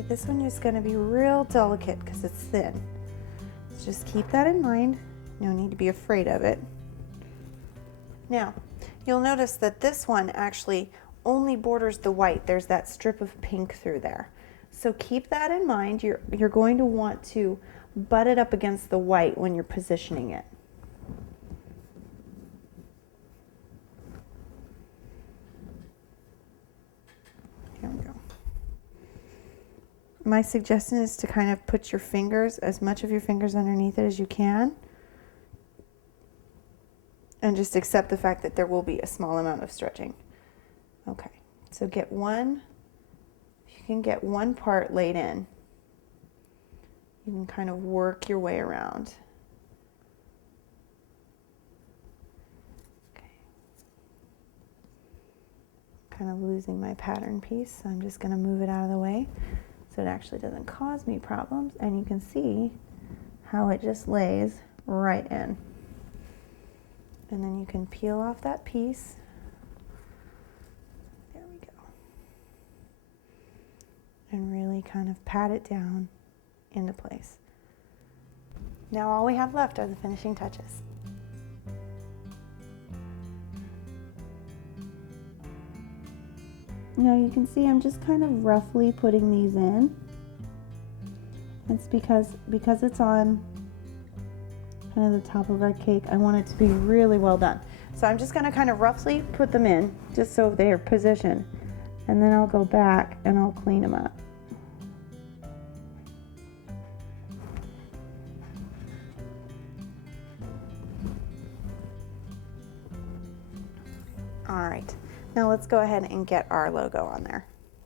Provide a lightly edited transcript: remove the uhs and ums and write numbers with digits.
Okay, this one is going to be real delicate because it's thin. So just keep that in mind. No need to be afraid of it. Now, you'll notice that this one actually only borders the white. There's that strip of pink through there. So keep that in mind. You're going to want to butt it up against the white when you're positioning it. Here we go. My suggestion is to kind of put your fingers, as much of your fingers underneath it as you can, and just accept the fact that there will be a small amount of stretching. Okay, so get one, if you can get one part laid in, you can kind of work your way around. Okay. Kind of losing my pattern piece, so I'm just going to move it out of the way so it actually doesn't cause me problems, and you can see how it just lays right in. And then you can peel off that piece. There we go. And really kind of pat it down into place. Now all we have left are the finishing touches. Now you can see I'm just kind of roughly putting these in. It's because it's on kind of the top of our cake, I want it to be really well done. So I'm just going to kind of roughly put them in just so they are positioned, and then I'll go back and I'll clean them up. All right, now let's go ahead and get our logo on there.